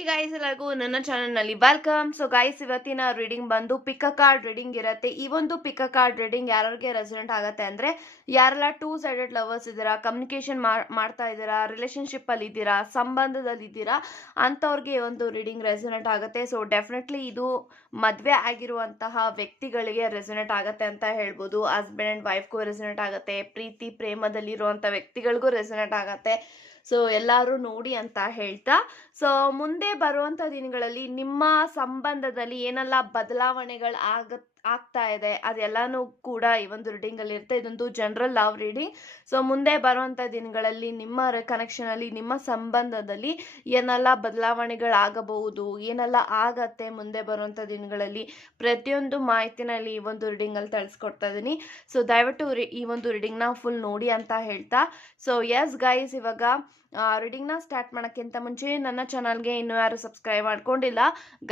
ಹಿ ಎಲ್ಲರಿಗೂ ನನ್ನ ಚಾನಲ್ನಲ್ಲಿ ವೆಲ್ಕಮ್ ಸೊ ಗೈಸ್ ಇವತ್ತಿನ ರೀಡಿಂಗ್ ಬಂದು ಪಿಕ್ ಕಾರ್ಡ್ ರೀಡಿಂಗ್ ಇರುತ್ತೆ. ಈ ಒಂದು ಪಿಕ್ ಕಾರ್ಡ್ ರೀಡಿಂಗ್ ಯಾರಿಗೆ ರೆಸಿಡೆಂಟ್ ಆಗುತ್ತೆ ಅಂದ್ರೆ, ಯಾರೆಲ್ಲ ಟೂ ಸೈಡೆಡ್ ಲವರ್ಸ್ ಇದ್ದೀರಾ ಕಮ್ಯುನಿಕೇಶನ್ ಮಾಡ್ತಾ ಇದ್ದೀರಾ ರಿಲೇಶನ್ಶಿಪ್ ಅಲ್ಲಿ ಇದ್ದೀರಾ, ಸಂಬಂಧದಲ್ಲಿ ಇದ್ದೀರಾ, ಅಂಥವ್ರಿಗೆ ಒಂದು ರೀಡಿಂಗ್ ರೆಸಿಡೆಂಟ್ ಆಗುತ್ತೆ. ಸೊ ಡೆಫಿನೆಟ್ಲಿ ಇದು ಮದುವೆ ಆಗಿರುವಂತಹ ವ್ಯಕ್ತಿಗಳಿಗೆ ರೆಸಿಡೆಂಟ್ ಆಗುತ್ತೆ ಅಂತ ಹೇಳ್ಬೋದು. ಹಸ್ಬೆಂಡ್ ಅಂಡ್ ವೈಫ್ಗೂ ರೆಸಿಡೆಂಟ್ ಆಗುತ್ತೆ. ಪ್ರೀತಿ, ಪ್ರೇಮದಲ್ಲಿರುವಂಥ ವ್ಯಕ್ತಿಗಳಿಗೂ ರೆಸಿಡೆಂಟ್ ಆಗುತ್ತೆ. ಸೊ ಎಲ್ಲರೂ ನೋಡಿ ಅಂತ ಹೇಳ್ತಾ ಸೊ ಮುಂದೆ ಬರುವಂಥ ದಿನಗಳಲ್ಲಿ ನಿಮ್ಮ ಸಂಬಂಧದಲ್ಲಿ ಏನೆಲ್ಲ ಬದಲಾವಣೆಗಳು ಆಗ ಆಗ್ತಾ ಇದೆ. ಅದೆಲ್ಲಾನು ಕೂಡ ಈ ಒಂದು ರೀಡಿಂಗಲ್ಲಿ ಇರುತ್ತೆ ಇದೊಂದು ಜನರಲ್ ಲವ್ ರೀಡಿಂಗ್. ಸೊ, ಮುಂದೆ ಬರುವಂಥ ದಿನಗಳಲ್ಲಿ ನಿಮ್ಮ ಕನೆಕ್ಷನಲ್ಲಿ, ನಿಮ್ಮ ಸಂಬಂಧದಲ್ಲಿ ಏನೆಲ್ಲ ಬದಲಾವಣೆಗಳಾಗಬಹುದು, ಏನೆಲ್ಲ ಆಗತ್ತೆ ಮುಂದೆ ಬರುವಂಥ ದಿನಗಳಲ್ಲಿ ಪ್ರತಿಯೊಂದು ಮಾಹಿತಿನಲ್ಲಿ ಈ ಒಂದು ರೀಡಿಂಗಲ್ಲಿ ತಿಳಿಸ್ಕೊಡ್ತಾ ಇದ್ದೀನಿ ಸೊ, ದಯವಿಟ್ಟು ಈ ಒಂದು ರೀಡಿಂಗ್ನ ಫುಲ್ ನೋಡಿ ಅಂತ ಹೇಳ್ತಾ. ಸೊ ಎಸ್ ಗೈಸ್ ಇವಾಗ ನ ಸ್ಟಾರ್ಟ್ ಮಾಡೋಕ್ಕಿಂತ ಮುಂಚೆ ನನ್ನ ಚಾನಲ್ಗೆ ಇನ್ನೂ ಯಾರು ಸಬ್ಸ್ಕ್ರೈಬ್ ಮಾಡ್ಕೊಂಡಿಲ್ಲ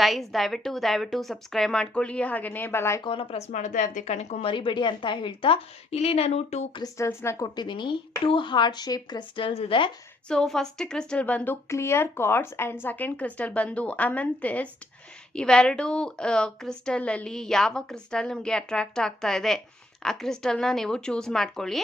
ಗೈಸ್ ದಯವಿಟ್ಟು ದಯವಿಟ್ಟು ಸಬ್ಸ್ಕ್ರೈಬ್ ಮಾಡ್ಕೊಳ್ಳಿ. ಹಾಗೆಯೇ ಬೆಲ್ ಐಕಾನ ಪ್ರೆಸ್ ಮಾಡಿದ್ರೆ ಯಾವುದೇ ಕಾರಣಕ್ಕೂ ಮರಿಬೇಡಿ ಅಂತ ಹೇಳ್ತಾ ಇಲ್ಲಿ ನಾನು ಟೂ ಕ್ರಿಸ್ಟಲ್ಸ್ನ ಕೊಟ್ಟಿದ್ದೀನಿ. ಟೂ ಹಾರ್ಟ್ ಶೇಪ್ ಕ್ರಿಸ್ಟಲ್ಸ್ ಇದೆ. ಸೊ ಫಸ್ಟ್ ಕ್ರಿಸ್ಟಲ್ ಬಂದು clear cards and second crystal ಬಂದು ಅಮೆಂಥಿಸ್ಟ್ ಇವೆರಡು ಕ್ರಿಸ್ಟಲಲ್ಲಿ ಯಾವ ಕ್ರಿಸ್ಟಲ್ ನಿಮಗೆ ಅಟ್ರಾಕ್ಟ್ ಆಗ್ತಾ ಇದೆ? ಆ ಕ್ರಿಸ್ಟಲ್ನ ನೀವು ಚೂಸ್ ಮಾಡ್ಕೊಳ್ಳಿ.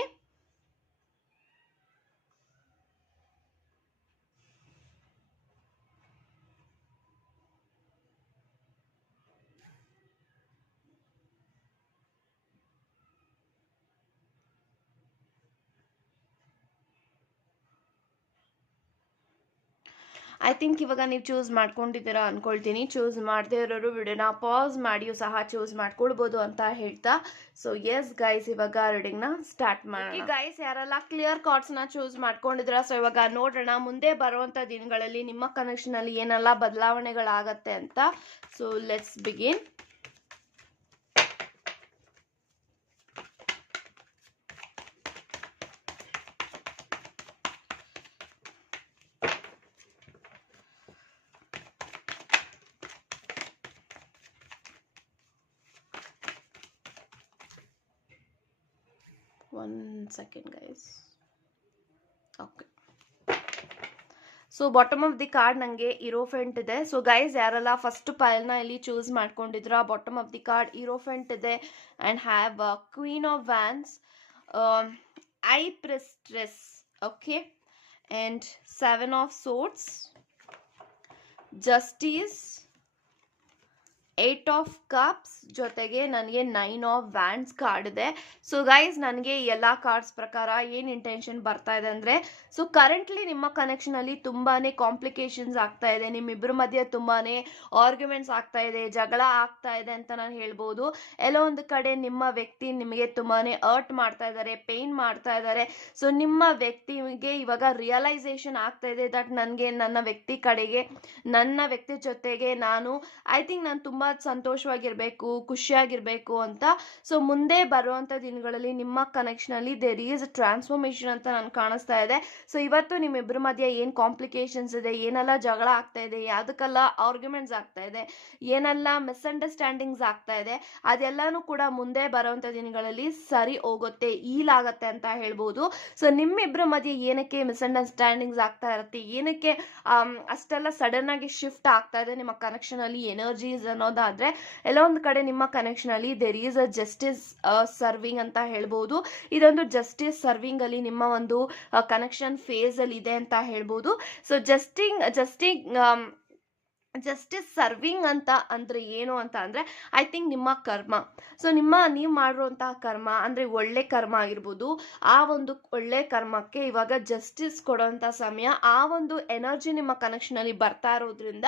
ಐ ಥಿಂಕ್ ಇವಾಗ ನೀವು ಚೂಸ್ ಮಾಡ್ಕೊಂಡಿದ್ದೀರಾ ಅಂದ್ಕೊಳ್ತೀನಿ ಚೂಸ್ ಮಾಡದೇ ಇರೋರು ವಿಡಿಯೋನ ಪಾಸ್ ಮಾಡಿಯೂ ಸಹ ಚೂಸ್ ಮಾಡ್ಕೊಳ್ಬೋದು ಅಂತ ಹೇಳ್ತಾ. ಸೊ ಎಸ್ ಗೈಸ್ ಇವಾಗ ರೀಡಿಂಗ್ನ ಸ್ಟಾರ್ಟ್ ಮಾಡಿ ಗೈಸ್ ಯಾರೆಲ್ಲ ಕ್ಲಿಯರ್ ಕಾರ್ಡ್ಸ್ನ ಚೂಸ್ ಮಾಡ್ಕೊಂಡಿದ್ರ ಸೊ ಇವಾಗ ನೋಡೋಣ. ಮುಂದೆ ಬರುವಂಥ ದಿನಗಳಲ್ಲಿ ನಿಮ್ಮ ಕನೆಕ್ಷನಲ್ಲಿ ಏನೆಲ್ಲ ಬದಲಾವಣೆಗಳಾಗತ್ತೆ ಅಂತ. So let's begin one second guys okay so bottom of the card ನನಗೆ ಇರೋಫೆಂಟ್ ಇದೆ. ಸೊ ಗೈಸ್ ಯಾರೆಲ್ಲ ಫಸ್ಟ್ ಪೈಲ್ನ ಇಲ್ಲಿ choose ಮಾಡ್ಕೊಂಡಿದ್ರ bottom of the card hierophant ಇದೆ. And have queen of wands high priestess okay and seven of swords justice eight of cups ಜೊತೆಗೆ ನನಗೆ nine of wands card ಇದೆ. So guys ನನಗೆ ಎಲ್ಲ cards ಪ್ರಕಾರ ಏನು ಇಂಟೆನ್ಷನ್ ಬರ್ತಾ ಇದೆ ಅಂದರೆ ಸೊ ಕರೆಂಟ್ಲಿ ನಿಮ್ಮ ಕನೆಕ್ಷನಲ್ಲಿ ತುಂಬಾ ಕಾಂಪ್ಲಿಕೇಶನ್ಸ್ ಆಗ್ತಾ ಇದೆ. ನಿಮ್ಮಿಬ್ಬರ ಮಧ್ಯೆ ತುಂಬಾ ಆರ್ಗ್ಯುಮೆಂಟ್ಸ್ ಆಗ್ತಾ ಇದೆ, ಜಗಳ ಆಗ್ತಾ ಇದೆ ಅಂತ ನಾನು ಹೇಳ್ಬೋದು. ಎಲ್ಲೋ ಒಂದು ಕಡೆ ನಿಮ್ಮ ವ್ಯಕ್ತಿ ನಿಮಗೆ ತುಂಬಾ ಅರ್ಟ್ ಮಾಡ್ತಾ ಇದ್ದಾರೆ ಪೇನ್ ಮಾಡ್ತಾ ಇದ್ದಾರೆ ಸೊ ನಿಮ್ಮ ವ್ಯಕ್ತಿಗೆ ಇವಾಗ ರಿಯಲೈಸೇಷನ್ ಆಗ್ತಾ ಇದೆ ದಟ್ ನನಗೆ ನನ್ನ ವ್ಯಕ್ತಿ ಕಡೆಗೆ, ನನ್ನ ವ್ಯಕ್ತಿ ಜೊತೆಗೆ ನಾನು ಐ ಥಿಂಕ್ ನಾನು ತುಂಬ ಸಂತೋಷವಾಗಿರಬೇಕು, ಖುಷಿಯಾಗಿರಬೇಕು ಅಂತ. ಸೊ ಮುಂದೆ ಬರುವಂಥ ದಿನಗಳಲ್ಲಿ ನಿಮ್ಮ ಕನೆಕ್ಷನಲ್ಲಿ ದೇರ್ ಈಸ್ ಟ್ರಾನ್ಸ್ಫಾರ್ಮೇಷನ್ ಅಂತ ನಾನು ಕಾಣಿಸ್ತಾ ಇದೆ. ಸೊ ಇವತ್ತು ನಿಮ್ಮಿಬ್ಬರ ಮಧ್ಯೆ ಏನು ಕಾಂಪ್ಲಿಕೇಶನ್ಸ್ ಇದೆ, ಏನೆಲ್ಲ ಜಗಳ ಆಗ್ತಾ ಇದೆ, ಯಾವುದಕ್ಕೆಲ್ಲ ಆರ್ಗ್ಯುಮೆಂಟ್ಸ್ ಆಗ್ತಾ ಇದೆ, ಏನೆಲ್ಲ ಮಿಸ್ಅಂಡರ್ಸ್ಟ್ಯಾಂಡಿಂಗ್ಸ್ ಆಗ್ತಾ ಇದೆ, ಅದೆಲ್ಲನೂ ಕೂಡ ಮುಂದೆ ಬರುವಂಥ ದಿನಗಳಲ್ಲಿ ಸರಿ ಹೋಗುತ್ತೆ ಈಲ್ ಆಗತ್ತೆ ಅಂತ ಹೇಳ್ಬೋದು. ಸೊ ನಿಮ್ಮಿಬ್ಬರ ಮಧ್ಯೆ ಏನಕ್ಕೆ ಮಿಸ್ಅಂಡರ್ಸ್ಟ್ಯಾಂಡಿಂಗ್ಸ್ ಆಗ್ತಾ ಇರುತ್ತೆ, ಏನಕ್ಕೆ ಅಷ್ಟೆಲ್ಲ ಸಡನ್ ಆಗಿ ಶಿಫ್ಟ್ ಆಗ್ತಾ ಇದೆ, ನಿಮ್ಮ ಕನೆಕ್ಷನ್ ಅಲ್ಲಿ ಎನರ್ಜೀಸ್ ಅನ್ನೋದಾದ್ರೆ ಎಲ್ಲ ಒಂದು ಕಡೆ ನಿಮ್ಮ ಕನೆಕ್ಷನ್ ಅಲ್ಲಿ there is a justice serving ಅಂತ ಹೇಳ್ಬೋದು. ಇದೊಂದು ಜಸ್ಟಿಸ್ ಸರ್ವಿಂಗ್ ಅಲ್ಲಿ ನಿಮ್ಮ ಒಂದು ಕನೆಕ್ಷನ್ ಫೇಸ್ ಅಲ್ಲಿ ಇದೆ ಅಂತ ಹೇಳ್ಬೋದು. So justing justing justice serving ಅಂತ ಅಂದ್ರೆ ಏನು ಅಂತ ಅಂದ್ರೆ ಐ ಥಿಂಕ್ ನಿಮ್ಮ ಕರ್ಮ. ಸೊ ನಿಮ್ಮ ನೀವು ಮಾಡಿರುವಂತಹ ಕರ್ಮ ಅಂದ್ರೆ ಒಳ್ಳೆ ಕರ್ಮ ಆಗಿರ್ಬೋದು. ಆ ಒಂದು ಒಳ್ಳೆ ಕರ್ಮಕ್ಕೆ ಇವಾಗ ಜಸ್ಟಿಸ್ ಕೊಡುವಂತ ಸಮಯ, ಆ ಒಂದು ಎನರ್ಜಿ ನಿಮ್ಮ ಕನೆಕ್ಷನ್ ಅಲ್ಲಿ ಬರ್ತಾ ಇರೋದ್ರಿಂದ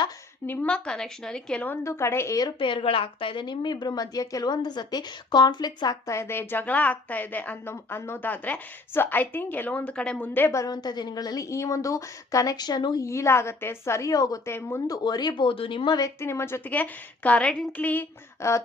ನಿಮ್ಮ ಕನೆಕ್ಷನಲ್ಲಿ ಕೆಲವೊಂದು ಕಡೆ ಏರುಪೇರುಗಳಾಗ್ತಾ ಇದೆ ನಿಮ್ಮಿಬ್ಬರ ಮಧ್ಯೆ ಕೆಲವೊಂದು ಸತಿ ಕಾನ್ಫ್ಲಿಕ್ಟ್ಸ್ ಆಗ್ತಾ ಇದೆ ಜಗಳ ಆಗ್ತಾ ಇದೆ ಅನ್ನೋ, ಅನ್ನೋದಾದರೆ. ಸೊ ಐ ಥಿಂಕ್ ಕೆಲವೊಂದು ಕಡೆ ಮುಂದೆ ಬರುವಂಥ ದಿನಗಳಲ್ಲಿ ಈ ಒಂದು ಕನೆಕ್ಷನು ಹೀಲ್ ಆಗುತ್ತೆ ಸರಿ ಹೋಗುತ್ತೆ, ಮುಂದೆ ಒರಿಬಹುದು ನಿಮ್ಮ ವ್ಯಕ್ತಿ ನಿಮ್ಮ ಜೊತೆಗೆ ಕರೆಂಟ್ಲಿ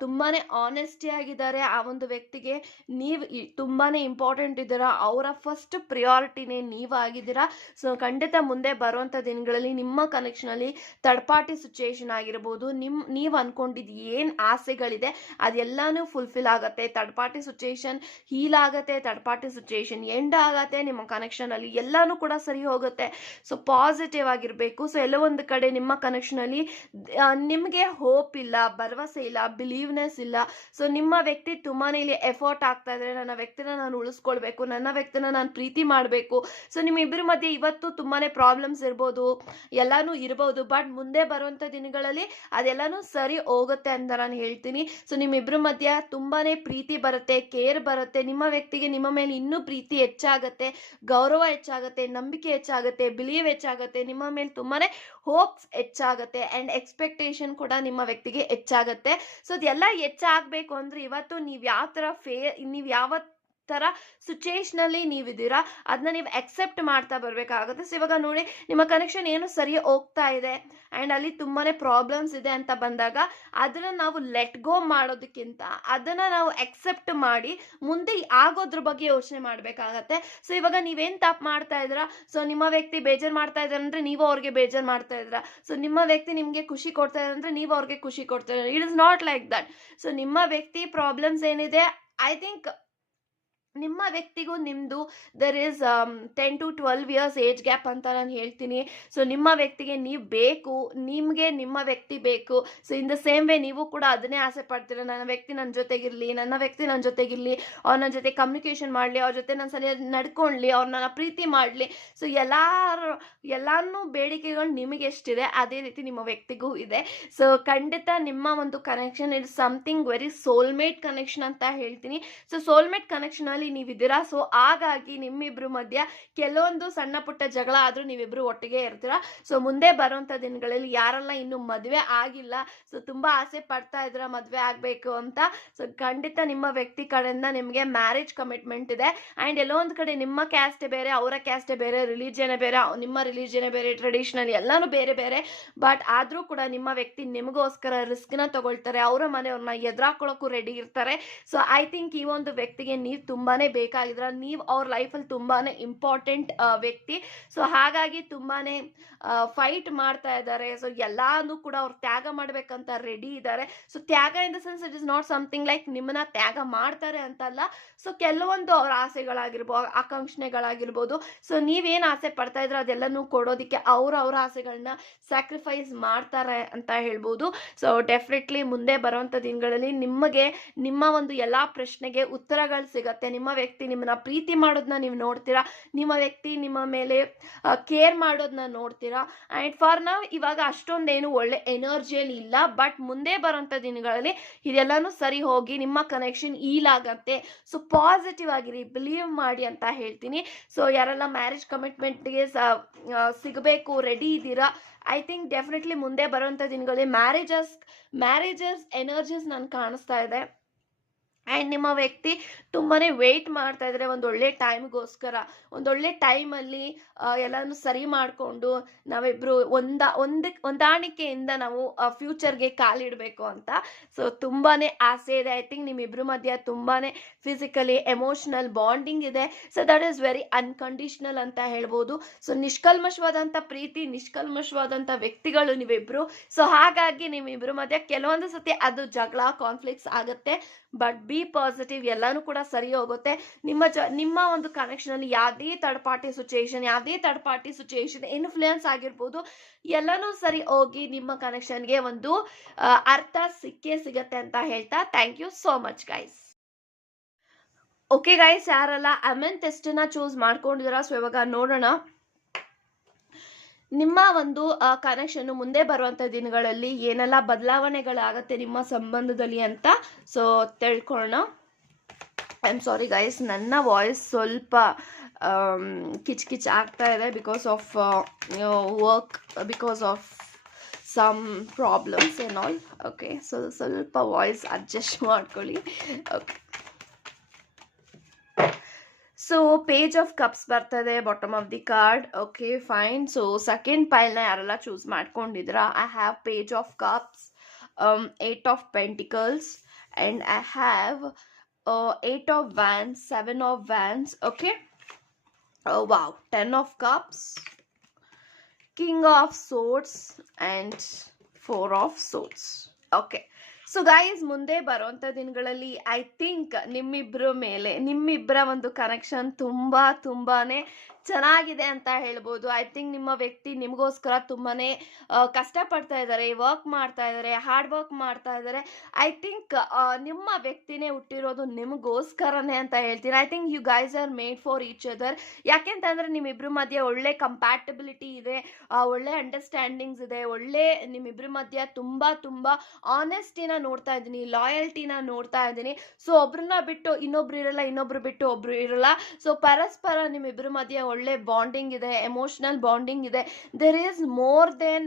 ತುಂಬಾ ಆನೆಸ್ಟಿ ಆಗಿದ್ದಾರೆ. ಆ ಒಂದು ವ್ಯಕ್ತಿಗೆ ನೀವು ತುಂಬಾ ಇಂಪಾರ್ಟೆಂಟ್ ಇದ್ದೀರಾ. ಅವರ ಫಸ್ಟ್ ಪ್ರಿಯಾರಿಟಿನೇ ನೀವು ಆಗಿದ್ದೀರಾ. ಸೊ ಖಂಡಿತ ಮುಂದೆ ಬರುವಂಥ ದಿನಗಳಲ್ಲಿ ನಿಮ್ಮ ಕನೆಕ್ಷನಲ್ಲಿ ಥರ್ಡ್ ಪಾರ್ಟಿ ಸಿಚುಯೇಷನ್ ಆಗಿರ್ಬೋದು, ನಿಮ್, ನೀವು ಅನ್ಕೊಂಡಿದ್ ಏನು ಆಸೆಗಳಿದೆ, ಅದೆಲ್ಲಾನು ಫುಲ್ಫಿಲ್ ಆಗುತ್ತೆ. ಥರ್ಡ್ ಪಾರ್ಟಿ ಸಿಚುಯೇಷನ್ ಹೀಲ್ ಆಗುತ್ತೆ ಥರ್ಡ್ ಪಾರ್ಟಿ ಸಿಚುಯೇಷನ್ ಎಂಡ್ ಆಗತ್ತೆ, ನಿಮ್ಮ ಕನೆಕ್ಷನಲ್ಲಿ ಎಲ್ಲಾನು ಕೂಡ ಸರಿ ಹೋಗುತ್ತೆ. ಸೊ ಪಾಸಿಟಿವ್ ಆಗಿರಬೇಕು. ಸೊ ಎಲ್ಲೋ ಒಂದು ಕಡೆ ನಿಮ್ಮ ಕನೆಕ್ಷನಲ್ಲಿ ನಿಮಗೆ ಹೋಪ್ ಇಲ್ಲ, ಭರವಸೆ ಇಲ್ಲ ಬಿಲೀವ್ನೆಸ್ ಇಲ್ಲ. ಸೊ ನಿಮ್ಮ ವ್ಯಕ್ತಿ ತುಂಬಾ ಇಲ್ಲಿ ಎಫರ್ಟ್ ಆಗ್ತಾ ಇದ್ದಾರೆ ನನ್ನ ವ್ಯಕ್ತಿನ ನಾನು ಉಳಿಸ್ಕೊಳ್ಬೇಕು, ನನ್ನ ವ್ಯಕ್ತಿನ ನಾನು ಪ್ರೀತಿ ಮಾಡಬೇಕು. ಸೊ ನಿಮ್ಮಿಬ್ಬರ ಮಧ್ಯೆ ಇವತ್ತು ತುಂಬಾ ಪ್ರಾಬ್ಲಮ್ಸ್ ಇರ್ಬೋದು, ಎಲ್ಲಾನು ಇರ್ಬೋದು ಬಟ್ ಮುಂದೆ ಬರುವಂಥ ದಿನಗಳಲ್ಲಿ ಅದೆಲ್ಲನೂ ಸರಿ ಹೋಗುತ್ತೆ ಅಂತ ನಾನು ಹೇಳ್ತೀನಿ. ಸೊ ನಿಮ್ಮಿಬ್ಬರ ಮಧ್ಯ ತುಂಬಾನೇ ಪ್ರೀತಿ ಬರುತ್ತೆ ಕೇರ್ ಬರುತ್ತೆ, ನಿಮ್ಮ ವ್ಯಕ್ತಿಗೆ ನಿಮ್ಮ ಮೇಲೆ ಇನ್ನೂ ಪ್ರೀತಿ ಹೆಚ್ಚಾಗತ್ತೆ, ಗೌರವ ಹೆಚ್ಚಾಗುತ್ತೆ, ನಂಬಿಕೆ ಹೆಚ್ಚಾಗುತ್ತೆ ಬಿಲೀವ್ ಹೆಚ್ಚಾಗುತ್ತೆ, ನಿಮ್ಮ ಮೇಲೆ ತುಂಬಾನೇ ಹೋಪ್ಸ್ ಹೆಚ್ಚಾಗುತ್ತೆ ಅಂಡ್ ಎಕ್ಸ್ಪೆಕ್ಟೇಷನ್ ಕೂಡ ನಿಮ್ಮ ವ್ಯಕ್ತಿಗೆ ಹೆಚ್ಚಾಗುತ್ತೆ. ಸೊ ಅದೆಲ್ಲ ಹೆಚ್ಚಾಗಬೇಕು ಅಂದ್ರೆ ಇವತ್ತು ನೀವು ಯಾವ ಥರ ಫೇ ನೀವು ಯಾವ ಥರ ಸಿಚುಯೇಷನಲ್ಲಿ ನೀವಿದ್ದೀರಾ? ಅದನ್ನ ನೀವು ಎಕ್ಸೆಪ್ಟ್ ಮಾಡ್ತಾ ಬರಬೇಕಾಗುತ್ತೆ. ಸೊ ಇವಾಗ ನೋಡಿ, ನಿಮ್ಮ ಕನೆಕ್ಷನ್ ಏನು ಸರಿ ಹೋಗ್ತಾ ಇದೆ. ಆ್ಯಂಡ್ ಅಲ್ಲಿ ತುಂಬಾ ಪ್ರಾಬ್ಲಮ್ಸ್ ಇದೆ ಅಂತ ಬಂದಾಗ ಅದನ್ನು ನಾವು ಲೆಟ್ ಗೋ ಮಾಡೋದಕ್ಕಿಂತ ಅದನ್ನು ನಾವು ಎಕ್ಸೆಪ್ಟ್ ಮಾಡಿ ಮುಂದೆ ಆಗೋದ್ರ ಬಗ್ಗೆ ಯೋಚನೆ ಮಾಡಬೇಕಾಗತ್ತೆ. ಸೊ ಇವಾಗ ನೀವೇನು ತಪ್ಪು ಮಾಡ್ತಾ ಇದ್ದೀರಾ? ಸೊ ನಿಮ್ಮ ವ್ಯಕ್ತಿ ಬೇಜಾರು ಮಾಡ್ತಾ ಇದ್ದಾರೆ ಅಂದರೆ ನೀವು ಅವ್ರಿಗೆ ಬೇಜಾರು ಮಾಡ್ತಾ ಇದ್ದೀರಾ? ಸೊ ನಿಮ್ಮ ವ್ಯಕ್ತಿ ನಿಮಗೆ ಖುಷಿ ಕೊಡ್ತಾ ಇದ್ದಾರೆ ಅಂದರೆ ನೀವು ಅವ್ರಿಗೆ ಖುಷಿ ಕೊಡ್ತಾ ಇದ್ದಾರೆ? It is not like that so ನಿಮ್ಮ ವ್ಯಕ್ತಿ ಪ್ರಾಬ್ಲಮ್ಸ್ ಏನಿದೆ? ಐ ಥಿಂಕ್ ನಿಮ್ಮ ವ್ಯಕ್ತಿಗೂ ನಿಮ್ಮದು there is ten to twelve years age gap ಅಂತ ನಾನು ಹೇಳ್ತೀನಿ. ಸೊ ನಿಮ್ಮ ವ್ಯಕ್ತಿಗೆ ನೀವು ಬೇಕು, ನಿಮಗೆ ನಿಮ್ಮ ವ್ಯಕ್ತಿ ಬೇಕು. So in the same way ನೀವು ಕೂಡ ಅದನ್ನೇ ಆಸೆ ಪಡ್ತೀರ, ನನ್ನ ವ್ಯಕ್ತಿ ನನ್ನ ಜೊತೆಗಿರಲಿ, ನನ್ನ ವ್ಯಕ್ತಿ ನನ್ನ ಜೊತೆಗಿರಲಿ, ಅವ್ರ ನನ್ನ ಜೊತೆ ಕಮ್ಯುನಿಕೇಷನ್ ಮಾಡಲಿ, ಅವ್ರ ಜೊತೆ ನಾನು ಸರಿಯಾಗಿ ನಡ್ಕೊಳ್ಳಿ ಅವ್ರನ್ನ ನನ್ನ ಪ್ರೀತಿ ಮಾಡಲಿ. ಸೊ ಎಲ್ಲರೂ ಎಲ್ಲಾನು ಬೇಡಿಕೆಗಳು ನಿಮಗೆ ಎಷ್ಟಿದೆ, ಅದೇ ರೀತಿ ನಿಮ್ಮ ವ್ಯಕ್ತಿಗೂ ಇದೆ. ಸೊ ಖಂಡಿತ ನಿಮ್ಮ ಒಂದು connection it's something very soulmate connection ಅಂತ ಹೇಳ್ತೀನಿ. ಸೊ ಸೋಲ್ಮೇಟ್ ಕನೆಕ್ಷನಲ್ಲಿ ನೀವಿದ್ದೀರಾ? ಸೊ ಹಾಗಾಗಿ ನಿಮ್ಮಿಬ್ರು ಮಧ್ಯ ಕೆಲವೊಂದು ಸಣ್ಣ ಪುಟ್ಟ ಜಗಳ ಆದ್ರೂ ನೀವಿಬ್ರು ಒಟ್ಟಿಗೆ ಇರ್ತೀರಾ? ಸೊ ಮುಂದೆ ಬರುವಂತ ದಿನಗಳಲ್ಲಿ ಯಾರೆಲ್ಲ ಇನ್ನು ಮದುವೆ ಆಗಿಲ್ಲ ಸೊ ತುಂಬಾ ಆಸೆ ಪಡ್ತಾ ಇದ್ರ ಮದುವೆ ಆಗ್ಬೇಕು ಅಂತ? ಸೊ ಖಂಡಿತ ನಿಮ್ಮ ವ್ಯಕ್ತಿ ಕಡೆಯಿಂದ ನಿಮಗೆ ಮ್ಯಾರೇಜ್ ಕಮಿಟ್ಮೆಂಟ್ ಇದೆ. ಅಂಡ್ ಎಲ್ಲೋ ಒಂದು ಕಡೆ ನಿಮ್ಮ ಕ್ಯಾಸ್ಟ್ ಬೇರೆ, ಅವರ ಕ್ಯಾಸ್ಟ್ ಬೇರೆ ರಿಲಿಜಿಯನೇ ಬೇರೆ ನಿಮ್ಮ ರಿಲಿಜಿಯನೇ ಬೇರೆ ಟ್ರೆಡಿಷನಲ್ ಎಲ್ಲಾನು ಬೇರೆ ಬೇರೆ. ಬಟ್ ಆದ್ರೂ ಕೂಡ ನಿಮ್ಮ ವ್ಯಕ್ತಿ ನಿಮಗೋಸ್ಕರ ನ ತಗೊಳ್ತಾರೆ. ಅವರ ಮನೆಯವ್ರನ್ನ ಎದುರಾಕೊಳ್ಳೋಕ್ಕೂ ರೆಡಿ ಇರ್ತಾರೆ. ಸೊ ಐ ಥಿಂಕ್ ಈ ಒಂದು ವ್ಯಕ್ತಿಗೆ ನೀವು ತುಂಬಾ ಬೇಕಾಗಿದ್ರ, ನೀವು ಅವ್ರ ಲೈಫಲ್ಲಿ ತುಂಬಾ ಇಂಪಾರ್ಟೆಂಟ್ ವ್ಯಕ್ತಿ. ಸೊ ಹಾಗಾಗಿ ತುಂಬಾ ಫೈಟ್ ಮಾಡ್ತಾ ಇದ್ದಾರೆ. ಸೊ ಎಲ್ಲಾನು ಕೂಡ ಅವ್ರು ತ್ಯಾಗ ಮಾಡ್ಬೇಕಂತ ರೆಡಿ ಇದ್ದಾರೆ ಸೊ ತ್ಯಾಗ in the sense it is not something like ನಿಮ್ಮನ್ನ ತ್ಯಾಗ ಮಾಡ್ತಾರೆ ಅಂತಲ್ಲ. ಸೊ ಕೆಲವೊಂದು ಅವ್ರ ಆಸೆಗಳಾಗಿರ್ಬೋದು ಆಕಾಂಕ್ಷಣೆಗಳಾಗಿರ್ಬೋದು ಸೊ ನೀವೇನು ಆಸೆ ಪಡ್ತಾ ಇದ್ರೆ ಅದೆಲ್ಲನೂ ಕೊಡೋದಕ್ಕೆ ಅವ್ರ ಅವ್ರ ಆಸೆಗಳನ್ನ ಸ್ಯಾಕ್ರಿಫೈಸ್ ಮಾಡ್ತಾರೆ ಅಂತ ಹೇಳ್ಬೋದು. ಸೊ ಡೆಫಿನೆಟ್ಲಿ ಮುಂದೆ ಬರುವಂಥ ದಿನಗಳಲ್ಲಿ ನಿಮಗೆ ನಿಮ್ಮ ಒಂದು ಎಲ್ಲ ಪ್ರಶ್ನೆಗೆ ಉತ್ತರಗಳು ಸಿಗತ್ತೆ. ನಿಮ್ಮ ವ್ಯಕ್ತಿ ನಿಮ್ಮನ್ನ ಪ್ರೀತಿ ಮಾಡೋದನ್ನ ನೀವು ನೋಡ್ತೀರಾ? ನಿಮ್ಮ ವ್ಯಕ್ತಿ ನಿಮ್ಮ ಮೇಲೆ ಕೇರ್ ಮಾಡೋದನ್ನ ನೋಡ್ತೀರಾ? ಆ್ಯಂಡ್ ಫಾರ್ ನಾವು ಇವಾಗ ಅಷ್ಟೊಂದೇನು ಒಳ್ಳೆ ಎನರ್ಜಿಯಲ್ಲಿ ಇಲ್ಲ. ಬಟ್ ಮುಂದೆ ಬರೋಂಥ ದಿನಗಳಲ್ಲಿ ಇದೆಲ್ಲಾನು ಸರಿ ಹೋಗಿ ನಿಮ್ಮ ಕನೆಕ್ಷನ್ ಈಲ್ ಆಗತ್ತೆ. ಸೊ ಪಾಸಿಟಿವ್ ಆಗಿರಿ ಬಿಲೀವ್ ಮಾಡಿ ಅಂತ ಹೇಳ್ತೀನಿ. ಸೊ ಯಾರೆಲ್ಲ ಮ್ಯಾರೇಜ್ ಕಮಿಟ್ಮೆಂಟ್ಗೆ ಸಿಗಬೇಕು ರೆಡಿ ಇದ್ದೀರಾ? ಐ ಥಿಂಕ್ ಡೆಫಿನೆಟ್ಲಿ ಮುಂದೆ ಬರುವಂಥ ದಿನಗಳಲ್ಲಿ ಮ್ಯಾರೇಜಸ್ ಮ್ಯಾರೇಜಸ್ ಎನರ್ಜೀಸ್ ನಾನು ಕಾಣಿಸ್ತಾ ಇದೆ. ಆ್ಯಂಡ್ ನಿಮ್ಮ ವ್ಯಕ್ತಿ ತುಂಬಾ ವೆಯ್ಟ್ ಮಾಡ್ತಾ ಇದ್ರೆ ಒಂದು ಒಳ್ಳೆ ಟೈಮ್ಗೋಸ್ಕರ ಒಂದೊಳ್ಳೆ ಟೈಮಲ್ಲಿ ಎಲ್ಲನೂ ಸರಿ ಮಾಡಿಕೊಂಡು ನಾವಿಬ್ಬರು ಒಂದ, ಒಂದು, ಹೊಂದಾಣಿಕೆಯಿಂದ ನಾವು ಫ್ಯೂಚರ್ಗೆ ಕಾಲಿಡಬೇಕು ಅಂತ. ಸೊ ತುಂಬಾ ಆಸೆ ಇದೆ. ಐ ಥಿಂಕ್ ನಿಮ್ಮಿಬ್ಬರ ಮಧ್ಯ ತುಂಬಾ ಫಿಸಿಕಲಿ ಎಮೋಷ್ನಲ್ ಬಾಂಡಿಂಗ್ ಇದೆ. So that is very unconditional ಅಂತ ಹೇಳ್ಬೋದು. ಸೊ ನಿಷ್ಕಲ್ಮಶವಾದಂಥ ಪ್ರೀತಿ ನಿಷ್ಕಲ್ಮಶವಾದಂಥ ವ್ಯಕ್ತಿಗಳು ನೀವಿಬ್ಬರು ಸೊ ಹಾಗಾಗಿ ನಿಮ್ಮಿಬ್ಬರ ಮಧ್ಯ ಕೆಲವೊಂದು ಸತಿ ಅದು ಜಗಳ ಕಾನ್ಫ್ಲಿಕ್ಟ್ಸ್ ಆಗುತ್ತೆ. ಬಟ್ ಬಿ ಪಾಸಿಟಿವ್ ಎಲ್ಲಾನು ಕೂಡ ಸರಿ ಹೋಗುತ್ತೆ. ನಿಮ್ಮ ಜ, ನಿಮ್ಮ ಒಂದು ಕನೆಕ್ಷನಲ್ಲಿ ಯಾವುದೇ ಥರ್ಡ್ ಪಾರ್ಟಿ ಸಿಚುಯೇಷನ್ ಯಾವುದೇ ಥರ್ಡ್ ಪಾರ್ಟಿ ಸಿಚುಯೇಷನ್ ಇನ್ಫ್ಲೂಯೆನ್ಸ್ ಆಗಿರ್ಬೋದು, ಎಲ್ಲಾನು ಸರಿ ಹೋಗಿ ನಿಮ್ಮ ಕನೆಕ್ಷನ್ಗೆ ಒಂದು ಅರ್ಥ ಸಿಕ್ಕೇ ಸಿಗತ್ತೆ ಅಂತ ಹೇಳ್ತಾ thank you so much guys okay guys ಯಾರಲ್ಲ ಅಮೆನ್ ಟೆಸ್ಟನ್ನ ಚೂಸ್ ಮಾಡ್ಕೊಂಡಿದ್ದೀರಾ? ಸೊ ಇವಾಗ ನೋಡೋಣ. ನಿಮ್ಮ ಒಂದು ಕನೆಕ್ಷನ್ ಮುಂದೆ ಬರುವಂಥ ದಿನಗಳಲ್ಲಿ ಏನೆಲ್ಲ ಬದಲಾವಣೆಗಳಾಗತ್ತೆ ನಿಮ್ಮ ಸಂಬಂಧದಲ್ಲಿ ಅಂತ ಸೊ ತಿಳ್ಕೊಳ್ಳೋಣ. ಐ ಆಮ್ ಸಾರಿ ಗೈಸ್ ನನ್ನ ವಾಯ್ಸ್ ಸ್ವಲ್ಪ ಕಿಚ್ ಕಿಚ್ ಆಗ್ತಾ ಇದೆ because of work because of some problems ಏನ್ ಆಲ್ ಓಕೆ ಸೊ ಸ್ವಲ್ಪ ವಾಯ್ಸ್ ಅಡ್ಜಸ್ಟ್ ಮಾಡ್ಕೊಳ್ಳಿ. Okay so page of cups ಬರ್ತದೆ bottom of the card okay fine so second ಪೈಲ್ನ ಯಾರೆಲ್ಲ ಚೂಸ್ ಮಾಡ್ಕೊಂಡಿದ್ದೀರಾ I have page of cups eight of pentacles and I have eight of wands seven of wands okay wow ten of cups king of swords and four of swords okay so guys ಮುಂದೆ ಬರುವಂತ ದಿನಗಳಲ್ಲಿ I think ನಿಮ್ಮಿಬ್ರ ಮೇಲೆ ನಿಮ್ಮಿಬ್ಬರ ಒಂದು connection ತುಂಬಾ ತುಂಬಾನೇ ಚೆನ್ನಾಗಿದೆ ಅಂತ ಹೇಳ್ಬೋದು. ಐ ಥಿಂಕ್ ನಿಮ್ಮ ವ್ಯಕ್ತಿ ನಿಮಗೋಸ್ಕರ ತುಂಬಾ ಕಷ್ಟಪಡ್ತಾ ಇದ್ದಾರೆ ವರ್ಕ್ ಮಾಡ್ತಾ ಇದ್ದಾರೆ ಹಾರ್ಡ್ ವರ್ಕ್ ಮಾಡ್ತಾ ಇದ್ದಾರೆ. ಐ ಥಿಂಕ್ ನಿಮ್ಮ ವ್ಯಕ್ತಿನೇ ಹುಟ್ಟಿರೋದು ನಿಮಗೋಸ್ಕರನೇ ಅಂತ ಹೇಳ್ತೀನಿ. I think you guys are made for each other ಯಾಕೆಂತಂದ್ರೆ ನಿಮ್ಮಿಬ್ಬರ ಮಧ್ಯೆ ಒಳ್ಳೆ ಕಂಪ್ಯಾಟಬಿಲಿಟಿ ಇದೆ ಒಳ್ಳೆ ಅಂಡರ್ಸ್ಟ್ಯಾಂಡಿಂಗ್ಸ್ ಇದೆ, ಒಳ್ಳೆ ನಿಮ್ಮಿಬ್ಬರ ಮಧ್ಯೆ ತುಂಬ ತುಂಬ ಆನೆಸ್ಟಿನ ನೋಡ್ತಾ ಇದ್ದೀನಿ ಲಾಯಲ್ಟಿನ ನೋಡ್ತಾ ಇದ್ದೀನಿ. ಸೊ ಒಬ್ರನ್ನ ಬಿಟ್ಟು ಇನ್ನೊಬ್ರು ಇರಲ್ಲ, ಇನ್ನೊಬ್ರು ಬಿಟ್ಟು ಒಬ್ರು ಇರಲ್ಲ. ಸೊ ಪರಸ್ಪರ ನಿಮ್ಮಿಬ್ಬರ ಮಧ್ಯೆ ಒಳ್ಳೆ ಬಾಂಡಿಂಗ್ ಇದೆ ಎಮೋಷನಲ್ ಬಾಂಡಿಂಗ್ ಇದೆ. ದೆರ್ ಈಸ್ ಮೋರ್ ದೆನ್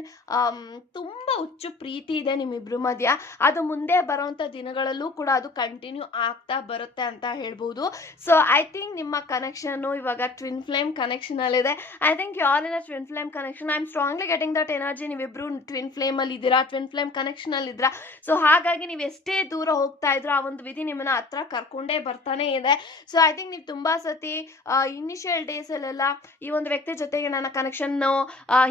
ತುಂಬ ಹುಚ್ಚು ಪ್ರೀತಿ ಇದೆ ನಿಮ್ಮಿಬ್ಬರ ಮಧ್ಯ. ಅದು ಮುಂದೆ ಬರುವಂತ ದಿನಗಳಲ್ಲೂ ಕೂಡ ಅದು ಕಂಟಿನ್ಯೂ ಆಗ್ತಾ ಬರುತ್ತೆ ಅಂತ ಹೇಳ್ಬೋದು. ಸೊ ಐ ಥಿಂಕ್ ನಿಮ್ಮ ಕನೆಕ್ಷನ್ನು ಇವಾಗ twin flame ಕನೆಕ್ಷನಲ್ಲಿದೆ I think you all in a twin flame connection I am strongly getting that energy ನೀವಿಬ್ರು ಟ್ವಿನ್ ಫ್ಲೇಮಲ್ಲಿ ಇದ್ದೀರಾ ಟ್ವಿನ್ ಫ್ಲೇಮ್ ಕನೆಕ್ಷನಲ್ಲಿ ಇದ್ದೀರಾ? ಸೊ ಹಾಗಾಗಿ ನೀವು ಎಷ್ಟೇ ದೂರ ಹೋಗ್ತಾ ಇದ್ರು ಆ ಒಂದು ವಿಧಿ ನಿಮ್ಮನ್ನ ಹತ್ರ ಕರ್ಕೊಂಡೇ ಬರ್ತಾನೆ ಇದೆ. ಸೊ ಐ ಥಿಂಕ್ ನೀವು ತುಂಬ ಸತಿ ಇನಿಷಿಯಲ್ ಡೇಸಲ್ಲೆಲ್ಲ ಈ ಒಂದು ವ್ಯಕ್ತಿ ಜೊತೆಗೆ ನನ್ನ ಕನೆಕ್ಷನ್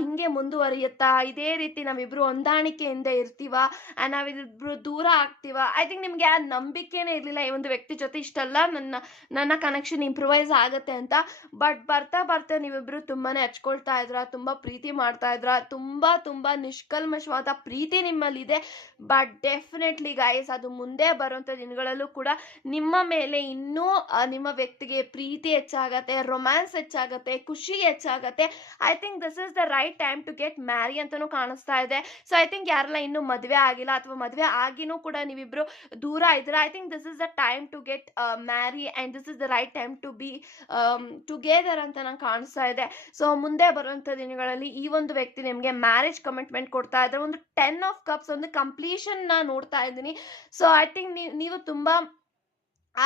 ಹಿಂಗೆ ಮುಂದುವರಿಯುತ್ತಾ? ಇದೇ ರೀತಿ ನಾವಿಬ್ರು ಹೊಂದಾಣಿಕೆಯಿಂದ ಇರ್ತೀವ? ನಾವಿಬ್ರು ದೂರ ಆಗ್ತೀವ? ಐ ಥಿಂಕ್ ನಿಮಗೆ ಆ ನಂಬಿಕೆನೇ ಇರಲಿಲ್ಲ ಈ ಒಂದು ವ್ಯಕ್ತಿ ಜೊತೆ ಇಷ್ಟೆಲ್ಲ ನನ್ನ ನನ್ನ ಕನೆಕ್ಷನ್ ಇಂಪ್ರೂವೈಸ್ ಆಗುತ್ತೆ ಅಂತ. ಬಟ್ ಬರ್ತಾ ಬರ್ತಾ ನೀವಿಬ್ರು ತುಂಬಾನೇ ಹಚ್ಕೊಳ್ತಾ ಇದ್ರ, ತುಂಬಾ ಪ್ರೀತಿ ಮಾಡ್ತಾ ಇದ್ರ, ತುಂಬಾ ತುಂಬಾ ನಿಷ್ಕಲ್ಮಶವಾದ ಪ್ರೀತಿ ನಿಮ್ಮಲ್ಲಿದೆ. ಬಟ್ ಡೆಫಿನೆಟ್ಲಿ ಗಾಯಸ್ ಅದು ಮುಂದೆ ಬರುವಂತ ದಿನಗಳಲ್ಲೂ ಕೂಡ ನಿಮ್ಮ ಮೇಲೆ ಇನ್ನೂ ನಿಮ್ಮ ವ್ಯಕ್ತಿಗೆ ಪ್ರೀತಿ ಹೆಚ್ಚಾಗತ್ತೆ ರೊಮ್ಯಾನ್ಸ್ ಹೆಚ್ಚಾಗತ್ತೆ. ಖುಷಿ ಹೆಚ್ಚಾಗತ್ತೆ. I think this is the right time to get marry ಅಂತಾನೂ ಕಾಣಿಸ್ತಾ ಇದೆ. ಸೊ ಐ ಥಿಂಕ್ ಯಾರೆಲ್ಲ ಇನ್ನೂ ಮದುವೆ ಆಗಿಲ್ಲ ಅಥವಾ ಮದುವೆ ಆಗಿನೂ ಕೂಡ ನೀವಿಬ್ರು ದೂರ ಇದ್ರೆ I think this is the time to get marry and this is the right time to be together ಅಂತ ನಂಗೆ ಕಾಣಿಸ್ತಾ ಇದೆ. ಸೊ ಮುಂದೆ ಬರುವಂಥ ದಿನಗಳಲ್ಲಿ ಈ ಒಂದು ವ್ಯಕ್ತಿ ನಿಮಗೆ ಮ್ಯಾರೇಜ್ ಕಮಿಟ್ಮೆಂಟ್ ಕೊಡ್ತಾ ಇದ್ದಾರೆ. ಒಂದು ಟೆನ್ ಆಫ್ ಕಪ್ಸ್ ಒಂದು ಕಂಪ್ಲೀಷನ್ನ ನೋಡ್ತಾ ಇದ್ದೀನಿ. ಸೊ ಐ ಥಿಂಕ್ ನೀವು ತುಂಬ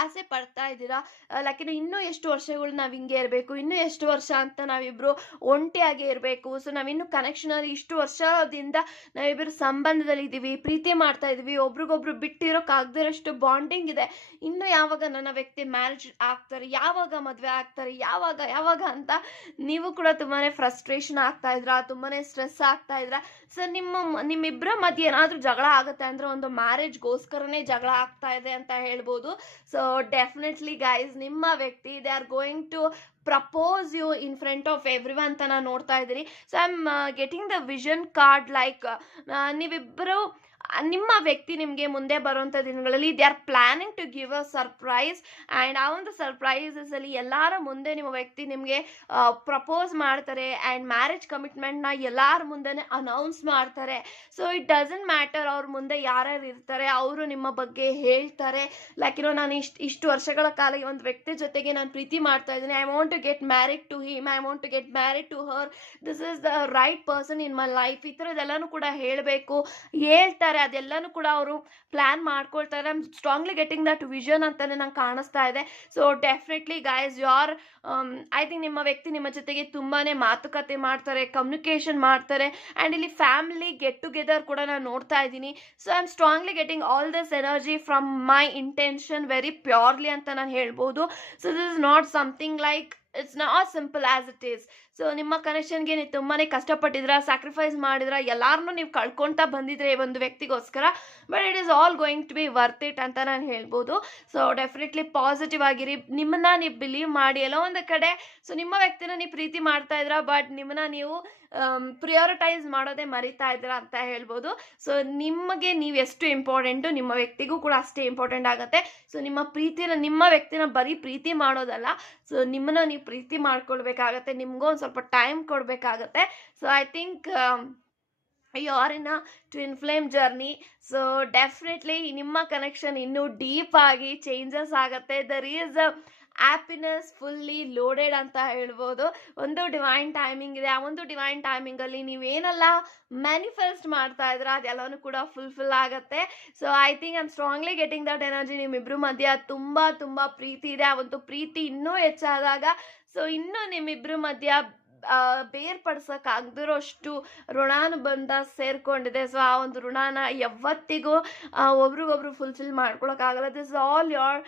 ಆಸೆ ಪಡ್ತಾ ಇದ್ದೀರಾ? ಲೈಕ್ ಇನ್ನೂ ಎಷ್ಟು ವರ್ಷಗಳು ನಾವು ಹಿಂಗೆ ಇರಬೇಕು? ಇನ್ನೂ ಎಷ್ಟು ವರ್ಷ ಅಂತ ನಾವಿಬ್ರು ಒಂಟಿಯಾಗಿ ಇರಬೇಕು? ಸೊ ನಾವಿನ್ನು ಕನೆಕ್ಷನಲ್ಲಿ ಇಷ್ಟು ವರ್ಷದಿಂದ ನಾವಿಬ್ಬರು ಸಂಬಂಧದಲ್ಲಿ ಇದ್ದೀವಿ ಪ್ರೀತಿ ಮಾಡ್ತಾ ಇದ್ದೀವಿ ಒಬ್ರಿಗೊಬ್ರು ಬಿಟ್ಟಿರೋಕ್ಕಾಗದಿರೋಷ್ಟು ಬಾಂಡಿಂಗ್ ಇದೆ. ಇನ್ನು ಯಾವಾಗ ನನ್ನ ವ್ಯಕ್ತಿ ಮ್ಯಾರೇಜ್ ಆಗ್ತಾರೆ, ಯಾವಾಗ ಮದುವೆ ಆಗ್ತಾರೆ, ಯಾವಾಗ ಯಾವಾಗ ಅಂತ ನೀವು ಕೂಡ ತುಂಬಾ ಫ್ರಸ್ಟ್ರೇಷನ್ ಆಗ್ತಾ ಇದ್ರಾ ತುಂಬಾ ಸ್ಟ್ರೆಸ್ ಆಗ್ತಾ ಇದ್ರಾ? ಸೊ ನಿಮ್ಮ ನಿಮ್ಮಿಬ್ಬರ ಮಧ್ಯೆ ಏನಾದರೂ ಜಗಳ ಆಗುತ್ತೆ ಅಂದರೆ ಒಂದು ಮ್ಯಾರೇಜ್ಗೋಸ್ಕರನೇ ಜಗಳ ಆಗ್ತಾ ಇದೆ ಅಂತ ಹೇಳ್ಬೋದು. ಸೊ ಡೆಫಿನೆಟ್ಲಿ ಗೈಸ್ ನಿಮ್ಮ ವ್ಯಕ್ತಿ they are going to propose you in front of everyone ಅಂತ ನಾನು ನೋಡ್ತಾ ಇದ್ದೀನಿ. So I am getting the vision card like ನೀವಿಬ್ಬರು ನಿಮ್ಮ ವ್ಯಕ್ತಿ ನಿಮಗೆ ಮುಂದೆ ಬರುವಂಥ ದಿನಗಳಲ್ಲಿ they are planning to give a surprise and ಆ ಒಂದು ಸರ್ಪ್ರೈಸಸಲ್ಲಿ ಎಲ್ಲರ ಮುಂದೆ ನಿಮ್ಮ ವ್ಯಕ್ತಿ ನಿಮಗೆ ಪ್ರಪೋಸ್ ಮಾಡ್ತಾರೆ ಆ್ಯಂಡ್ ಮ್ಯಾರೇಜ್ ಕಮಿಟ್ಮೆಂಟ್ನ ಎಲ್ಲರ ಮುಂದೆ ಅನೌನ್ಸ್ ಮಾಡ್ತಾರೆ. ಸೊ ಇಟ್ ಡಸಂಟ್ ಮ್ಯಾಟರ್ ಅವ್ರ ಮುಂದೆ ಯಾರ್ಯಾರು ಇರ್ತಾರೆ, ಅವರು ನಿಮ್ಮ ಬಗ್ಗೆ ಹೇಳ್ತಾರೆ. ಲೈಕ್ ಏನೋ ನಾನು ಇಷ್ಟು ಇಷ್ಟು ವರ್ಷಗಳ ಕಾಲ ಈ ಒಂದು ವ್ಯಕ್ತಿ ಜೊತೆಗೆ ನಾನು ಪ್ರೀತಿ ಮಾಡ್ತಾ ಇದ್ದೀನಿ. I want to get married to him I want to get married to her this is the right person in my life ಈ ಥರದ್ದೆಲ್ಲನೂ ಕೂಡ ಹೇಳಬೇಕು. ಹೇಳ್ತಾರೆ. ಅದೆಲ್ಲನೂ ಕೂಡ ಅವರು ಪ್ಲ್ಯಾನ್ ಮಾಡ್ಕೊಳ್ತಾರೆ. I'm strongly getting that vision ಅಂತಲೇ ನಂಗೆ ಕಾಣಿಸ್ತಾ ಇದೆ. ಸೊ ಡೆಫಿನೆಟ್ಲಿ ಗಾಯ್ಸ್ ಯಾರ್ ಐ ಥಿಂಕ್ ನಿಮ್ಮ ವ್ಯಕ್ತಿ ನಿಮ್ಮ ಜೊತೆಗೆ ತುಂಬಾ ಮಾತುಕತೆ ಮಾಡ್ತಾರೆ ಕಮ್ಯುನಿಕೇಷನ್ ಮಾಡ್ತಾರೆ. ಆ್ಯಂಡ್ ಇಲ್ಲಿ ಫ್ಯಾಮಿಲಿ ಗೆಟ್ ಟುಗೆದರ್ ಕೂಡ ನಾನು ನೋಡ್ತಾ ಇದ್ದೀನಿ. So I am strongly getting all this energy from my intention very purely ಅಂತ ನಾನು ಹೇಳ್ಬೋದು. So this is not something like it's not simple as it is so ನಿಮ್ಮ ಕನೆಕ್ಷನ್ಗೆ ನೀವು ತುಂಬಾ ಕಷ್ಟಪಟ್ಟಿದ್ರ ಸ್ಯಾಕ್ರಿಫೈಸ್ ಮಾಡಿದ್ರ ಎಲ್ಲಾರನ್ನೂ ನೀವು ಕಳ್ಕೊಳ್ತಾ ಬಂದಿದ್ರೆ ಈ ಒಂದು ವ್ಯಕ್ತಿಗೋಸ್ಕರ but it is all going to be worth it ಅಂತ ನಾನು ಹೇಳ್ಬೋದು. ಸೊ ಡೆಫಿನೆಟ್ಲಿ ಪಾಸಿಟಿವ್ ಆಗಿರಿ. ನಿಮ್ಮನ್ನ ನೀವು ಬಿಲೀವ್ ಮಾಡಿ ಎಲ್ಲೋ ಒಂದು ಕಡೆ. ಸೊ ನಿಮ್ಮ ವ್ಯಕ್ತಿನ ನೀವು ಪ್ರೀತಿ ಮಾಡ್ತಾ ಇದ್ರ ಬಟ್ ನಿಮ್ಮನ್ನ ನೀವು ಪ್ರಿಯೋರಿಟೈಸ್ ಮಾಡೋದೇ ಮರಿತಾ ಇದ್ದೀರಾ ಅಂತ ಹೇಳ್ಬೋದು. ಸೊ ನಿಮಗೆ ನೀವು ಎಷ್ಟು ಇಂಪಾರ್ಟೆಂಟು ನಿಮ್ಮ ವ್ಯಕ್ತಿಗೂ ಕೂಡ ಅಷ್ಟೇ ಇಂಪಾರ್ಟೆಂಟ್ ಆಗುತ್ತೆ. ಸೊ ನಿಮ್ಮ ಪ್ರೀತಿನ, ನಿಮ್ಮ ವ್ಯಕ್ತಿನ ಬರೀ ಪ್ರೀತಿ ಮಾಡೋದಲ್ಲ. ಸೊ ನಿಮ್ಮನ್ನ ನೀವು ಪ್ರೀತಿ ಮಾಡ್ಕೊಳ್ಬೇಕಾಗತ್ತೆ. ನಿಮಗೂ ಒಂದು ಸ್ವಲ್ಪ ಟೈಮ್ ಕೊಡಬೇಕಾಗತ್ತೆ. So I think you are in a twin flame journey so definitely ನಿಮ್ಮ ಕನೆಕ್ಷನ್ ಇನ್ನೂ ಡೀಪ್ ಆಗಿ ಚೇಂಜಸ್ ಆಗುತ್ತೆ. There is happiness fully loaded ಅಂತ ಹೇಳ್ಬೋದು. ಒಂದು ಡಿವೈನ್ ಟೈಮಿಂಗ್ ಇದೆ. ಆ ಒಂದು ಡಿವೈನ್ ಟೈಮಿಂಗಲ್ಲಿ ನೀವೇನೆಲ್ಲ ಮ್ಯಾನಿಫೆಸ್ಟ್ ಮಾಡ್ತಾ ಇದ್ರ ಅದೆಲ್ಲನೂ ಕೂಡ ಫುಲ್ಫಿಲ್ ಆಗುತ್ತೆ. So I think I'm strongly getting that energy ನಿಮ್ಮಿಬ್ರು ಮಧ್ಯ ತುಂಬ ತುಂಬ ಪ್ರೀತಿ ಇದೆ. ಆ ಒಂದು ಪ್ರೀತಿ ಇನ್ನೂ ಹೆಚ್ಚಾದಾಗ ಸೊ ಇನ್ನೂ ನಿಮ್ಮಿಬ್ಬರ ಮಧ್ಯ ಬೇರ್ಪಡ್ಸಕ್ ಆಗದಿರೋ ಅಷ್ಟು ಋಣಾನುಬಂಧ ಸೇರ್ಕೊಂಡಿದೆ. ಸೊ ಆ ಒಂದು ಋಣಾನ ಯಾವತ್ತಿಗೂ ಒಬ್ರಿಗೊಬ್ರು fulfil ಮಾಡ್ಕೊಳಕ್ಕಾಗಲ್ಲ this all your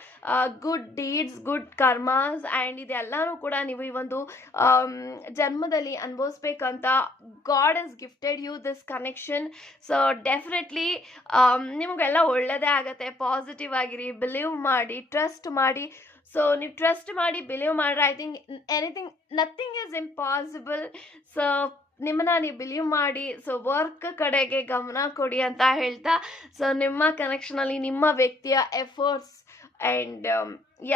good deeds good karmas and ಇದೆಲ್ಲನೂ ಕೂಡ ನೀವು ಈ ಒಂದು ಜನ್ಮದಲ್ಲಿ ಅನುಭವಿಸ್ಬೇಕಂತ God is gifted you this connection so definitely ನಿಮಗೆಲ್ಲ ಒಳ್ಳೆಯದೇ ಆಗುತ್ತೆ. ಪಾಸಿಟಿವ್ ಆಗಿರಿ ಬಿಲೀವ್ ಮಾಡಿ ಟ್ರಸ್ಟ್ ಮಾಡಿ. ಸೊ ನೀವು ಟ್ರಸ್ಟ್ ಮಾಡಿ ಬಿಲೀವ್ ಮಾಡ್ರೆ I think anything nothing is impossible so ನಿಮ್ಮನ್ನ ನೀವು ಬಿಲೀವ್ ಮಾಡಿ ಸೊ ವರ್ಕ್ ಕಡೆಗೆ ಗಮನ ಕೊಡಿ ಅಂತ ಹೇಳ್ತಾ ಸೊ ನಿಮ್ಮ ಕನೆಕ್ಷನಲ್ಲಿ ನಿಮ್ಮ ವ್ಯಕ್ತಿಯ ಎಫರ್ಟ್ಸ್ ಆ್ಯಂಡ್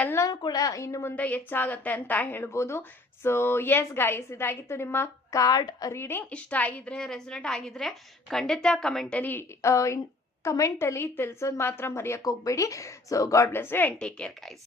ಎಲ್ಲರೂ ಕೂಡ ಇನ್ನು ಮುಂದೆ ಹೆಚ್ಚಾಗತ್ತೆ ಅಂತ ಹೇಳ್ಬೋದು. ಸೊ ಎಸ್ ಗೈಸ್ ಇದಾಗಿತ್ತು ನಿಮ್ಮ ಕಾರ್ಡ್ ರೀಡಿಂಗ್ ಇಷ್ಟ ಆಗಿದ್ರೆ ರೆಸಿಡೆಂಟ್ ಆಗಿದ್ರೆ ಖಂಡಿತ ಕಮೆಂಟಲ್ಲಿ ಕಮೆಂಟಲ್ಲಿ ತಿಳಿಸೋದು ಮಾತ್ರ ಮರೆಯೋಕ್ಕೆ ಹೋಗ್ಬೇಡಿ. So God bless you and take care guys